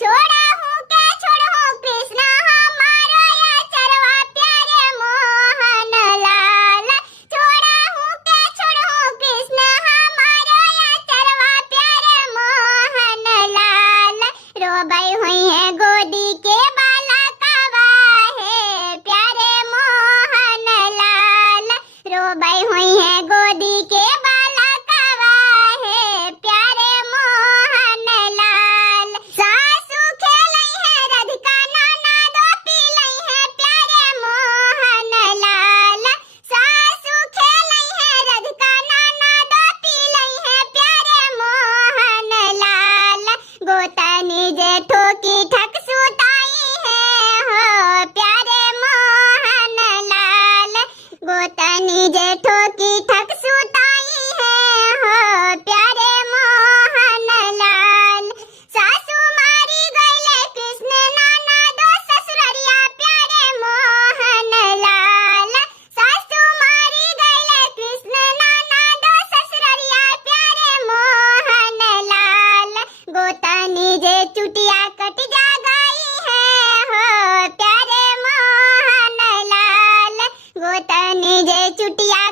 छोड़ा हूँ के छोड़ो कृष्ण हमारो या चरवा प्यारे मोहन लाल। छोड़ा हूँ के छोड़ो कृष्ण हमारो या चरवा प्यारे मोहन लाल। रोबाई हुई है गोदी के बाला कावा है प्यारे मोहन लाल। रोबाई हुई है गोदी के बाला कावा है प्यारे मोहन लाल। सासू खेलई है राधिका नाना दो पीलई है प्यारे मोहन लाल। सासू खेलई है राधिका नाना दो पीलई है प्यारे मोहन लाल। गोतनी जेठो की ठक सुताई है हो प्यारे मोहन लाल। गोतनी जेठो की ठक सुताई है हो प्यारे मोहन लाल। सासू मारी गईले कृष्ण नाना दो ससुररिया प्यारे मोहन लाल। सासू मारी गईले कृष्ण नाना दो ससुररिया प्यारे मोहन लाल। गोतनी जे चुटिया कट जा गई है हो प्यारे मोहन लाल। गोतनी जे चुटिया